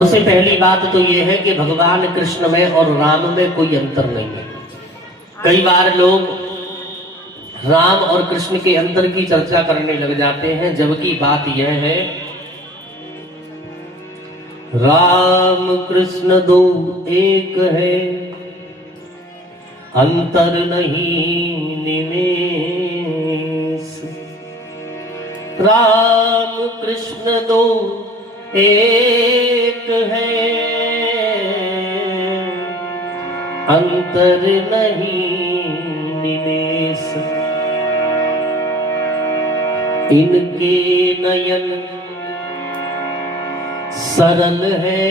सबसे पहली बात तो यह है कि भगवान कृष्ण में और राम में कोई अंतर नहीं है। कई बार लोग राम और कृष्ण के अंतर की चर्चा करने लग जाते हैं, जबकि बात यह है राम कृष्ण दो एक है, अंतर नहीं निमेष। राम कृष्ण दो एक है, अंतर नहीं निमेष। इनके नयन सरल है,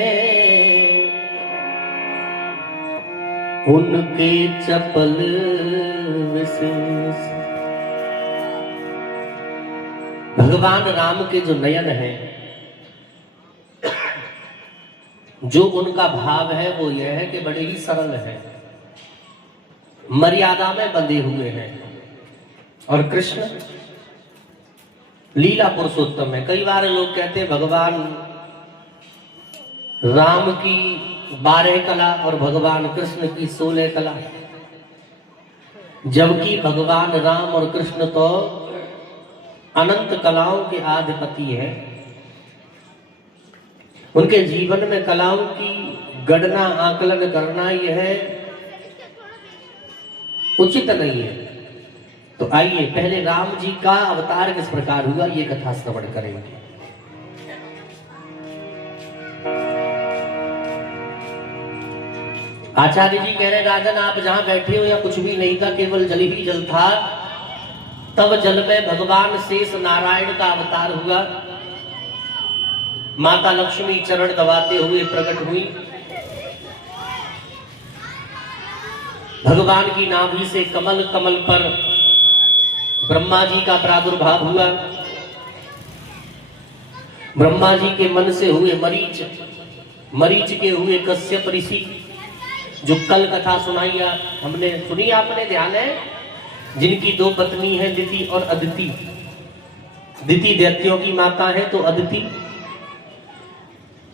उनके चपल विशेष। भगवान राम के जो नयन है, जो उनका भाव है वो यह है कि बड़े ही सरल है, मर्यादा में बंधे हुए हैं। और कृष्ण लीला पुरुषोत्तम है। कई बार लोग कहते हैं भगवान राम की 12 कला और भगवान कृष्ण की 16 कला, जबकि भगवान राम और कृष्ण तो अनंत कलाओं के आधिपति है। उनके जीवन में कलाओं की गणना आकलन करना यह उचित नहीं है। तो आइए पहले राम जी का अवतार किस प्रकार हुआ ये कथा श्रवण करेंगे। आचार्य जी कह रहे राजन, आप जहां बैठे हो या कुछ भी नहीं था, केवल जल ही जल था, तब जल में भगवान शेष नारायण का अवतार हुआ। माता लक्ष्मी चरण दबाते हुए प्रकट हुई। भगवान की नाभि से कमल, कमल पर ब्रह्मा जी का प्रादुर्भाव हुआ। ब्रह्मा जी के मन से हुए मरीच, मरीच के हुए कश्यप ऋषि, जो कल कथा सुनाई हमने सुनी, आपने ध्यान है, जिनकी 2 पत्नी है, दिति और अदिति। दिति दैत्यों की माता है तो अदिति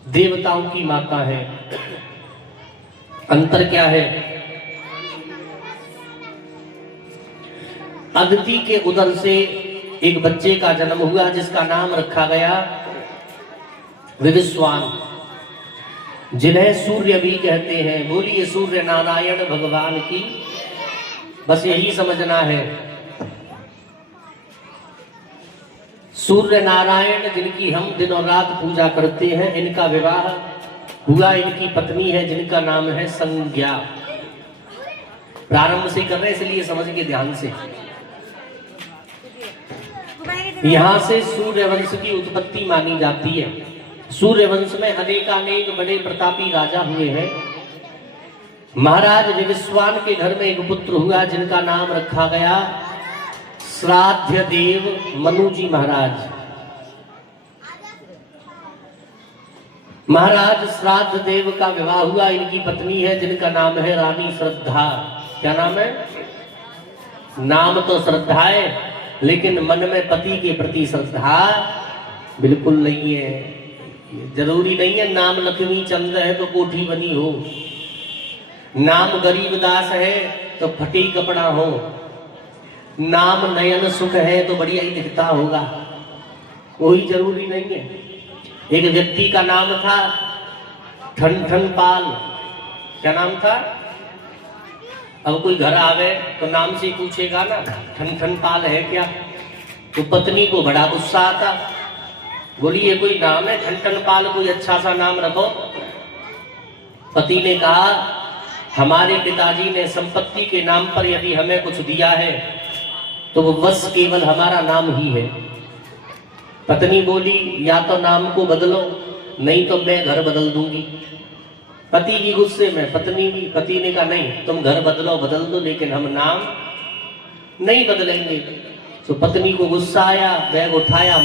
देवताओं की माता है। अंतर क्या है? अदिति के उदर से एक बच्चे का जन्म हुआ जिसका नाम रखा गया विवस्वान, जिन्हें सूर्य भी कहते हैं। बोलिए सूर्य नारायण भगवान की, बस यही समझना है। सूर्य नारायण जिनकी हम दिन और रात पूजा करते हैं, इनका विवाह हुआ। इनकी पत्नी है जिनका नाम है संज्ञा। प्रारंभ से कर रहे इसलिए समझ के ध्यान से। यहां से सूर्य वंश की उत्पत्ति मानी जाती है। सूर्य वंश में अनेकानेक बड़े प्रतापी राजा हुए हैं। महाराज विवस्वान के घर में एक पुत्र हुआ जिनका नाम रखा गया श्राद्ध देव मनु जी महाराज। महाराज श्राद्ध देव का विवाह हुआ। इनकी पत्नी है जिनका नाम है रानी श्रद्धा। क्या नाम है? नाम तो श्रद्धा है, लेकिन मन में पति के प्रति श्रद्धा बिल्कुल नहीं है। जरूरी नहीं है नाम लक्ष्मी चंद्र है तो कोठी बनी हो, नाम गरीबदास है तो फटी कपड़ा हो, नाम नयन सुख है तो बढ़िया ही दिखता होगा, कोई जरूरी नहीं है। एक व्यक्ति का नाम था ठन ठन पाल। क्या नाम था? अब कोई घर आवे तो नाम से पूछेगा ना ठन ठन पाल है क्या, तो पत्नी को बड़ा गुस्सा आता। बोली ये कोई नाम है ठन ठन पाल, कोई अच्छा सा नाम रखो। पति ने कहा हमारे पिताजी ने संपत्ति के नाम पर यदि हमें कुछ दिया है तो वो बस केवल हमारा नाम ही है। पत्नी बोली या तो नाम को बदलो, नहीं तो मैं घर बदल दूंगी। पति की गुस्से में पत्नी भी, पति ने कहा नहीं तुम घर बदलो बदल दो, लेकिन हम नाम नहीं बदलेंगे। तो पत्नी को गुस्सा आया, बैग उठाया,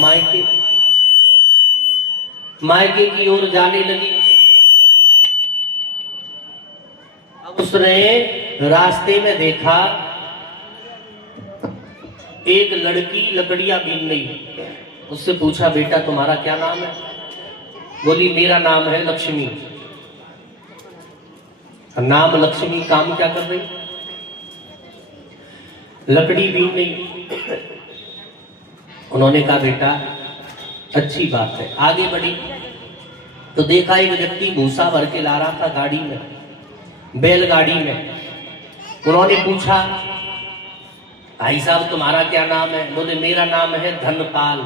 मायके की ओर जाने लगी। उसने रास्ते में देखा एक लड़की लकड़ियां बीन रही। उससे पूछा बेटा तुम्हारा क्या नाम है? बोली मेरा नाम है लक्ष्मी। नाम लक्ष्मी, काम क्या कर रही? लकड़ी बीन रही। उन्होंने कहा बेटा अच्छी बात है। आगे बढ़ी तो देखा एक व्यक्ति भूसा भर के ला रहा था गाड़ी में, बैलगाड़ी में। उन्होंने पूछा भाई साहब तुम्हारा क्या नाम है? बोले मेरा नाम है धनपाल।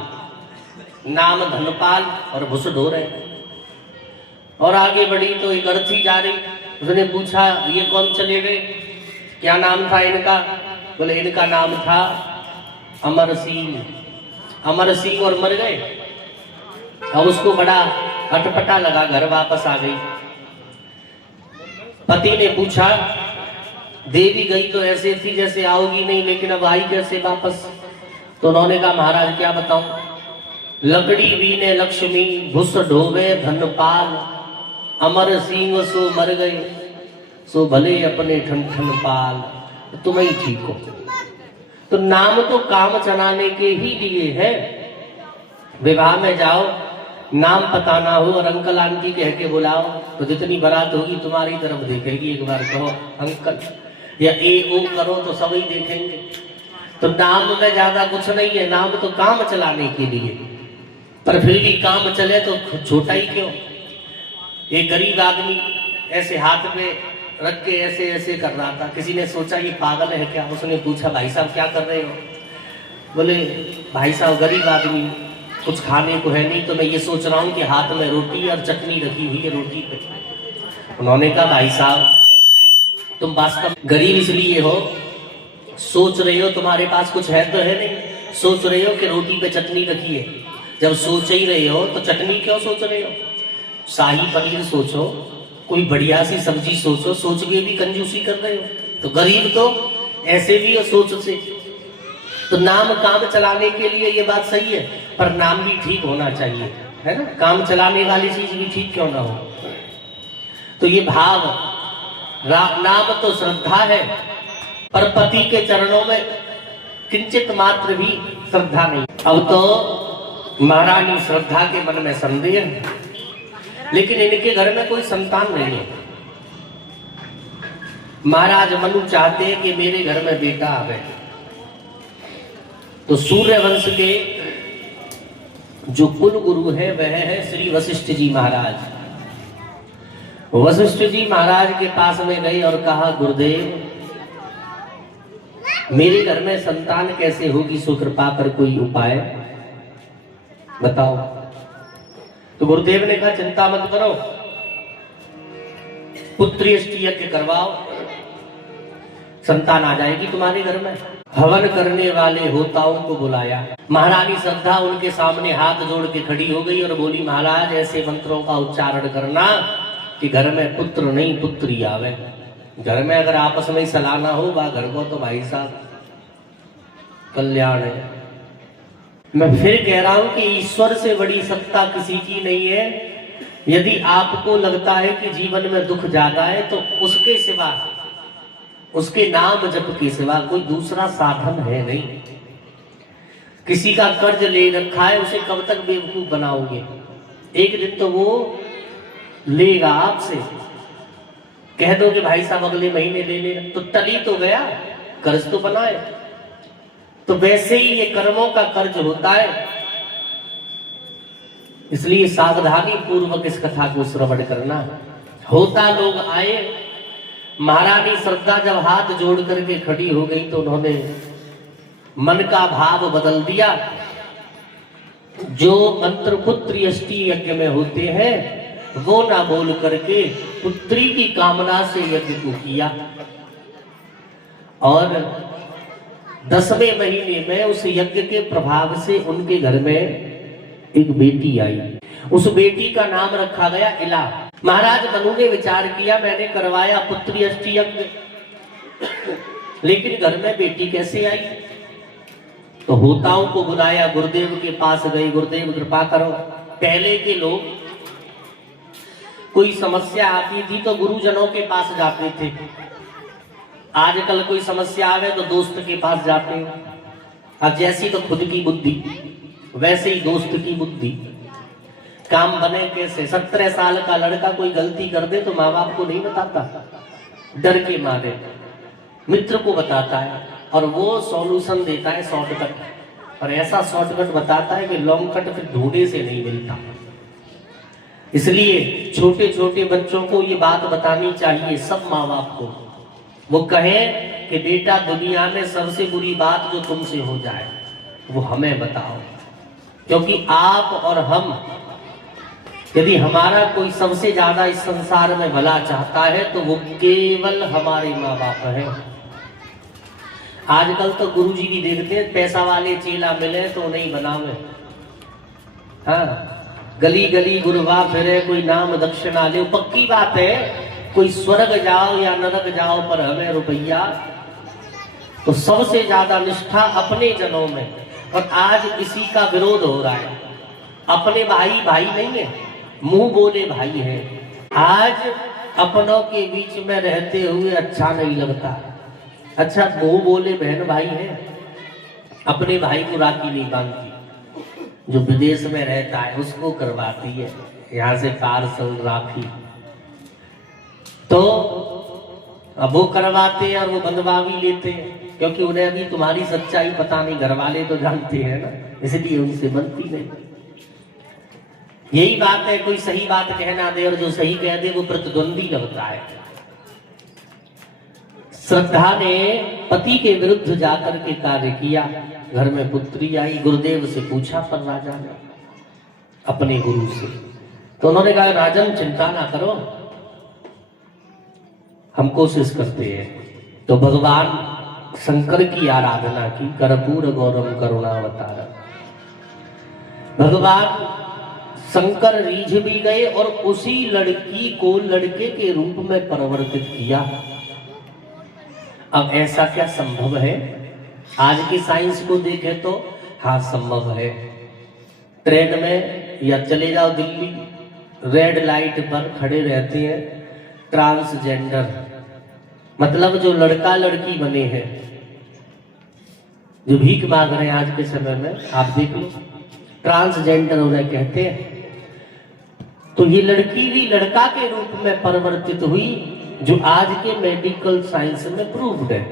नाम धनपाल और भूस ढो रहे। और आगे बढ़ी तो एक अर्थी जा रही, उसने पूछा ये कौन चले गए, क्या नाम था इनका? बोले इनका नाम था अमर सिंह। अमर सिंह और मर गए। अब उसको बड़ा अटपटा लगा, घर वापस आ गई। पति ने पूछा देवी गई तो ऐसे थी जैसे आओगी नहीं, लेकिन अब आई कैसे वापस? तो उन्होंने कहा महाराज क्या बताऊं, लकड़ी बीने लक्ष्मी, भूस ढोवे धनपाल, अमर सिंह सो मर गए, सो भले अपने ठन ठन पाल। तुम ही ठीक हो। तो नाम तो काम चलाने के ही लिए है। विवाह में जाओ, नाम पता ना हो और अंकल आंटी कह के बुलाओ तो जितनी बारात होगी तुम्हारी तरफ देखेगी। एक बार कहो अंकल या ए ओ करो तो सभी देखेंगे। तो नाम में ज्यादा कुछ नहीं है, नाम तो काम चलाने के लिए। पर फिर भी काम चले तो छोटा ही क्यों। एक गरीब आदमी ऐसे हाथ पे रख के ऐसे ऐसे कर रहा था। किसी ने सोचा ये पागल है क्या? उसने पूछा भाई साहब क्या कर रहे हो? बोले भाई साहब गरीब आदमी, कुछ खाने को है नहीं तो मैं ये सोच रहा हूँ कि हाथ में रोटी और चटनी रखी हुई है रोटी पे। उन्होंने कहा भाई साहब तुम वास्तव गरीब इसलिए हो, सोच रहे हो तुम्हारे पास कुछ है तो है नहीं, सोच रहे हो कि रोटी पे चटनी रखी है। जब सोच ही रहे हो तो चटनी क्यों सोच रहे हो? शाही पनीर सोचो, कोई बढ़िया सी सब्जी सोचो, सोच के भी कंजूसी कर रहे हो। तो गरीब तो ऐसे भी हो सोच से। तो नाम काम चलाने के लिए ये बात सही है, पर नाम भी ठीक होना चाहिए, है ना। काम चलाने वाली चीज भी ठीक क्यों ना हो। तो ये भाव, नाम तो श्रद्धा है, पर पति के चरणों में किंचित मात्र भी श्रद्धा नहीं। अब तो महारानी श्रद्धा के मन में संदेह, लेकिन इनके घर में कोई संतान नहीं है। महाराज मनु चाहते हैं कि मेरे घर में बेटा आवे। तो सूर्य वंश के जो कुल गुरु है वह है श्री वशिष्ठ जी महाराज। वशिष्ठ जी महाराज के पास में गए और कहा गुरुदेव मेरे घर में संतान कैसे होगी, सो कृपा कर कोई उपाय बताओ। तो गुरुदेव ने कहा चिंता मत करो, पुत्री यज्ञ करवाओ, संतान आ जाएगी तुम्हारे घर में। हवन करने वाले होताओं को बुलाया। महारानी श्रद्धा उनके सामने हाथ जोड़ के खड़ी हो गई और बोली महाराज ऐसे मंत्रों का उच्चारण करना कि घर में पुत्र नहीं पुत्री आवे। घर में अगर आपस में सलाना हो बा घर को तो भाई साहब कल्याण है। मैं फिर कह रहा हूं कि ईश्वर से बड़ी सत्ता किसी की नहीं है। यदि आपको लगता है कि जीवन में दुख ज्यादा है तो उसके सिवा, उसके नाम जप के सिवा कोई दूसरा साधन है नहीं। किसी का कर्ज ले रखा है, उसे कब तक बेवकूफ बनाओगे? एक दिन तो वो लेगा आपसे। कह दो कि भाई साहब अगले महीने ले लेना तो टली तो गया, कर्ज तो बनाए। तो वैसे ही ये कर्मों का कर्ज होता है। इसलिए सावधानी पूर्वक इस कथा को श्रवण करना। होता लोग आए, महारानी श्रद्धा जब हाथ जोड़ करके खड़ी हो गई तो उन्होंने मन का भाव बदल दिया। जो मंत्र पुत्री यष्टि यज्ञ में होते हैं वो ना बोल करके पुत्री की कामना से यज्ञ को किया। और 10वें महीने में उस यज्ञ के प्रभाव से उनके घर में एक बेटी आई। उस बेटी का नाम रखा गया इला। महाराज मनु ने विचार किया मैंने करवाया पुत्री यष्टि यज्ञ, लेकिन घर में बेटी कैसे आई? तो होताओं को बुलाया, गुरुदेव के पास गई, गुरुदेव कृपा करो। पहले के लोग कोई समस्या आती थी तो गुरुजनों के पास जाते थे। आजकल कोई समस्या आवे तो दोस्त के पास जाते हैं। अब जैसी तो खुद की बुद्धि वैसे ही दोस्त की बुद्धि। काम बने कैसे। 17 साल का लड़का कोई गलती कर दे तो माँ बाप को नहीं बताता, डर के मारे मित्र को बताता है, और वो सॉल्यूशन देता है शॉर्टकट, और ऐसा शॉर्टकट बताता है कि लॉन्ग कट फिर ढूंढे से नहीं मिलता। इसलिए छोटे छोटे बच्चों को ये बात बतानी चाहिए, सब माँ बाप को। वो कहें कि बेटा दुनिया में सबसे बुरी बात जो तुमसे हो जाए वो हमें बताओ, क्योंकि आप और हम, यदि हमारा कोई सबसे ज्यादा इस संसार में भला चाहता है तो वो केवल हमारे माँ बाप हैं। आजकल तो गुरुजी भी देखते हैं, पैसा वाले चेला मिले तो नहीं बनावे, हाँ, गली गली गुरबा फिरे, कोई नाम दक्षिणा ले। पक्की बात है, कोई स्वर्ग जाओ या नरक जाओ पर हमें रुपया। तो सबसे ज्यादा निष्ठा अपने जनों में, और आज इसी का विरोध हो रहा है। अपने भाई भाई नहीं है, मुंह बोले भाई है। आज अपनों के बीच में रहते हुए अच्छा नहीं लगता। अच्छा, मुंह बोले बहन भाई है, अपने भाई को राखी नहीं बांधती, जो विदेश में रहता है उसको करवाती है यहाँ से पार्सल राखी। तो अब वो करवाते हैं और वो बंधवा भी लेते हैं, क्योंकि उन्हें अभी तुम्हारी सच्चाई पता नहीं, घर वाले तो जानते हैं ना, इसलिए उनसे बनती नहीं। यही बात है, कोई सही बात कहना दे और जो सही कह दे वो प्रतिद्वंदी लगता है। श्रद्धा ने पति के विरुद्ध जाकर के कार्य किया। घर में पुत्री आई, गुरुदेव से पूछा पर राजा ने, अपने गुरु से। तो उन्होंने कहा राजन चिंता ना करो, हम कोशिश करते हैं। तो भगवान शंकर की आराधना की, कर्पूर गौरम करुणावतार। भगवान शंकर रीझ भी गए और उसी लड़की को लड़के के रूप में परिवर्तित किया। अब ऐसा क्या संभव है? आज की साइंस को देखें तो हाँ संभव है। ट्रेन में या चले जाओ दिल्ली, रेड लाइट पर खड़े रहते हैं ट्रांसजेंडर, मतलब जो लड़का लड़की बने हैं, जो भीख मांग रहे हैं आज के समय में, आप देख लो, ट्रांसजेंडर उन्हें कहते हैं। तो ये लड़की भी लड़का के रूप में परिवर्तित हुई, जो आज के मेडिकल साइंस में प्रूव्ड है।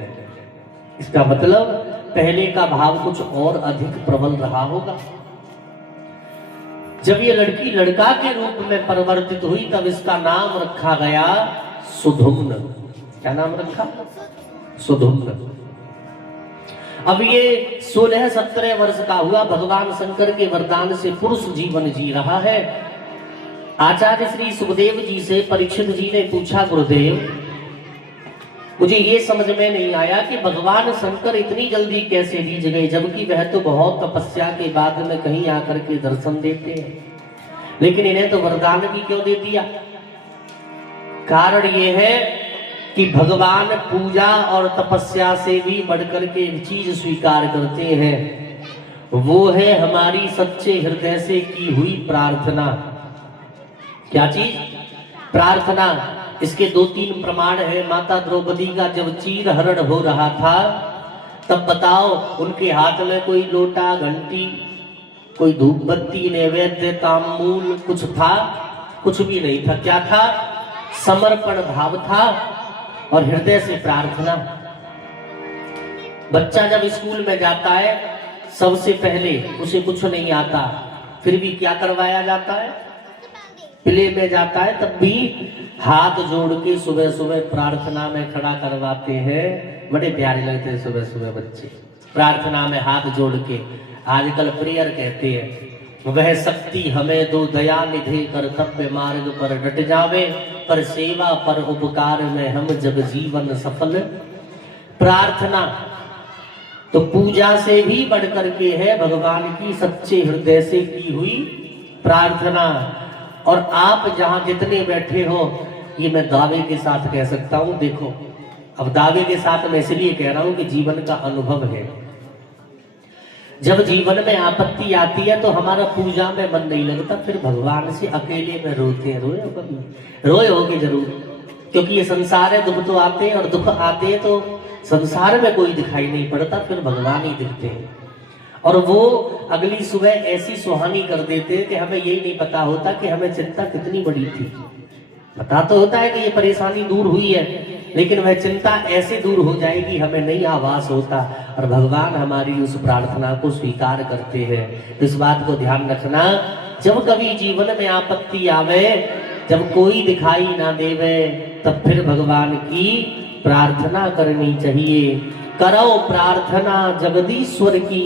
इसका मतलब पहले का भाव कुछ और अधिक प्रबल रहा होगा। जब ये लड़की लड़का के रूप में परिवर्तित हुई तब इसका नाम रखा गया सुधुम्न। क्या नाम रखा? सुधुम्न। अब ये 16-17 वर्ष का हुआ, भगवान शंकर के वरदान से पुरुष जीवन जी रहा है। आचार्य श्री सुखदेव जी से परीक्षित जी ने पूछा, गुरुदेव मुझे ये समझ में नहीं आया कि भगवान शंकर इतनी जल्दी कैसे रीझ गए, जबकि वह तो बहुत तपस्या के बाद में कहीं आकर के दर्शन देते हैं, लेकिन इन्हें तो वरदान भी क्यों दे दिया? कारण ये है कि भगवान पूजा और तपस्या से भी बढ़कर के एक चीज स्वीकार करते हैं, वो है हमारी सच्चे हृदय से की हुई प्रार्थना। क्या चीज? प्रार्थना। इसके 2-3 प्रमाण है। माता द्रौपदी का जब चीर हरण हो रहा था, तब बताओ उनके हाथ में कोई लोटा, घंटी, कोई धूप बत्ती, नैवेद्य, तांबूल कुछ था? कुछ भी नहीं था। क्या था? समर्पण भाव था और हृदय से प्रार्थना। बच्चा जब स्कूल में जाता है, सबसे पहले उसे कुछ नहीं आता, फिर भी क्या करवाया जाता है? प्ले में जाता है, तब भी हाथ जोड़ के सुबह सुबह प्रार्थना में खड़ा करवाते हैं। बड़े प्यारे लगते हैं सुबह सुबह बच्चे प्रार्थना में हाथ जोड़ के। आजकल प्रेयर कहते हैं, वह शक्ति हमें दो दया निधे, कर्तव्य मार्ग पर डट जावे, पर सेवा पर उपकार में हम जग जीवन सफल। प्रार्थना तो पूजा से भी बढ़कर के है, भगवान की सच्चे हृदय से की हुई प्रार्थना। और आप जहां जितने बैठे हो, ये मैं दावे के साथ कह सकता हूं, देखो अब दावे के साथ मैं इसलिए कह रहा हूं कि जीवन का अनुभव है। जब जीवन में आपत्ति आती है तो हमारा पूजा में मन नहीं लगता, फिर भगवान से अकेले में रोते हैं। रोए हो कभी? रोए होगे जरूर, क्योंकि ये संसार है, दुख तो आते हैं, और दुख आते हैं तो संसार में कोई दिखाई नहीं पड़ता, फिर भगवान ही दिखते हैं। और वो अगली सुबह ऐसी सुहानी कर देते कि हमें यही नहीं पता होता कि हमें चिंता कितनी बड़ी थी। पता तो होता है कि ये परेशानी दूर हुई है, लेकिन वह चिंता ऐसे दूर हो जाएगी हमें नहीं आभास होता, और भगवान हमारी उस प्रार्थना को स्वीकार करते हैं। इस बात को ध्यान रखना, जब कभी जीवन में आपत्ति आवे, जब कोई दिखाई ना देवे, तब फिर भगवान की प्रार्थना करनी चाहिए। करो प्रार्थना जगदीश्वर की,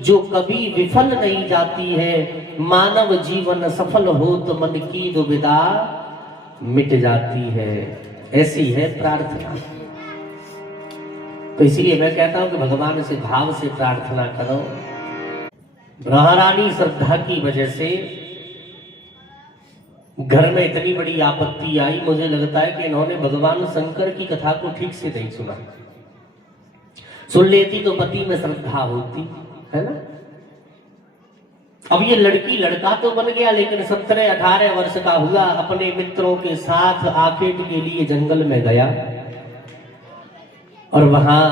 जो कभी विफल नहीं जाती है। मानव जीवन सफल हो तो मन की दुविधा मिट जाती है। ऐसी है प्रार्थना। तो इसीलिए मैं कहता हूं कि भगवान से भाव से प्रार्थना करो। महारानी श्रद्धा की वजह से घर में इतनी बड़ी आपत्ति आई, मुझे लगता है कि इन्होंने भगवान शंकर की कथा को ठीक से नहीं सुना। सुन लेती तो पति में श्रद्धा होती है ना। अब ये लड़की लड़का तो बन गया, लेकिन 17-18 वर्ष का हुआ, अपने मित्रों के साथ आखेट के लिए जंगल में गया, और वहां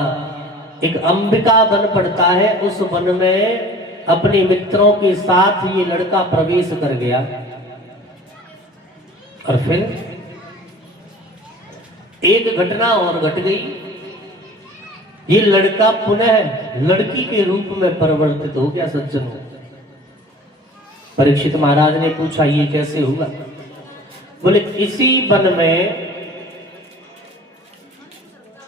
एक अंबिका वन पड़ता है। उस वन में अपने मित्रों के साथ ये लड़का प्रवेश कर गया, और फिर एक घटना और घट गई। ये लड़का पुनः लड़की के रूप में परिवर्तित हो गया। सज्जनों, परीक्षित महाराज ने पूछा ये कैसे हुआ? बोले इसी वन में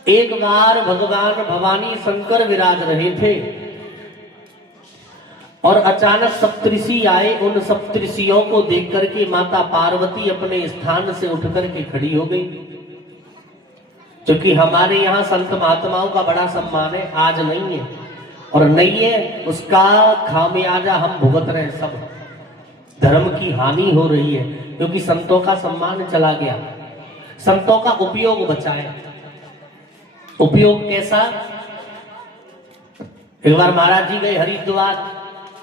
एक बार भगवान भवानी शंकर विराज रहे थे, और अचानक सप्तऋषि आए। उन सप्तऋषियों को देख करके माता पार्वती अपने स्थान से उठ करके खड़ी हो गई। क्योंकि हमारे यहाँ संत महात्माओं का बड़ा सम्मान है, आज नहीं है, और नहीं है उसका खामियाजा हम भुगत रहे हैं। सब धर्म की हानि हो रही है, क्योंकि संतों का सम्मान चला गया। संतों का उपयोग बचाए। उपयोग कैसा? एक बार महाराज जी गए हरिद्वार,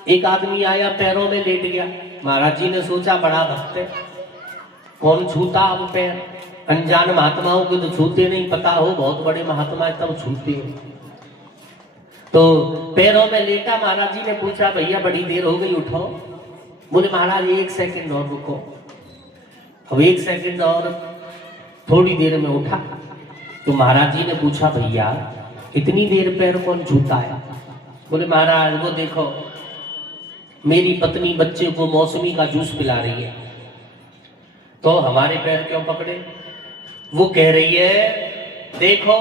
एक आदमी आया पैरों में लेट गया। महाराज जी ने सोचा बड़ा भक्त है, कौन छूता अब पैर? अनजान महात्माओं के तो छूते नहीं, पता हो बहुत बड़े महात्मा है तब छूते हैं। तो पैरों में लेटा, महाराज जी ने पूछा भैया बड़ी देर हो गई, उठो। बोले महाराज 1 सेकंड और रुको। अब 1 सेकंड और, थोड़ी देर में उठा। तो महाराज जी ने पूछा भैया इतनी देर पैर कौन छूता है? बोले महाराज वो देखो मेरी पत्नी बच्चे को मौसमी का जूस पिला रही है। तो हमारे पैर क्यों पकड़े? वो कह रही है देखो,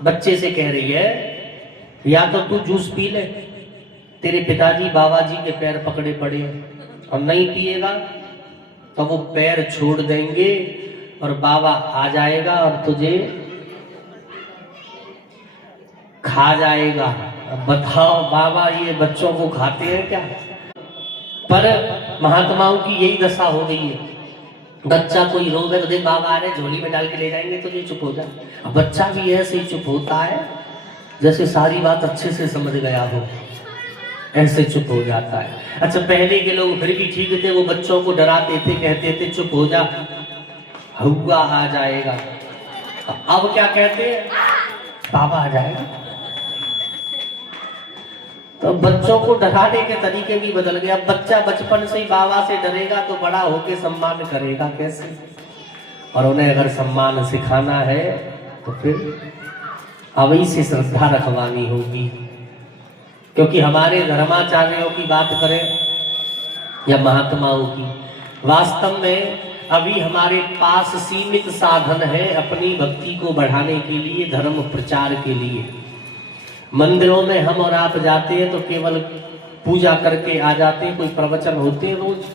बच्चे से कह रही है या तो तू जूस पी ले, तेरे पिताजी बाबा जी के पैर पकड़े पड़े, और नहीं पिएगा तो वो पैर छोड़ देंगे और बाबा आ जाएगा और तुझे खा जाएगा। अब बताओ बाबा ये बच्चों को खाते हैं क्या? पर महात्माओं की यही दशा हो गई है। बच्चा कोई रोग है तो देख बाबा आ रहे, झोली में डाल के ले जाएंगे तो ये चुप हो जाए। अब बच्चा भी ऐसे ही चुप होता है जैसे सारी बात अच्छे से समझ गया हो, ऐसे चुप हो जाता है। अच्छा पहले के लोग फिर भी ठीक थे, वो बच्चों को डराते थे, कहते थे चुप हो जा, हुआ आ जाएगा। अब क्या कहते हैं? बाबा आ जाएगा। तो बच्चों को डराने के तरीके भी बदल गए। अब बच्चा बचपन से ही बाबा से डरेगा तो बड़ा होके सम्मान करेगा कैसे? और उन्हें अगर सम्मान सिखाना है तो फिर अवई से श्रद्धा रखवानी होगी। क्योंकि हमारे धर्माचार्यों की बात करें या महात्माओं की, वास्तव में अभी हमारे पास सीमित साधन है अपनी भक्ति को बढ़ाने के लिए, धर्म प्रचार के लिए। मंदिरों में हम और आप जाते हैं तो केवल पूजा करके आ जाते हैं, कोई प्रवचन होते हैं रोज।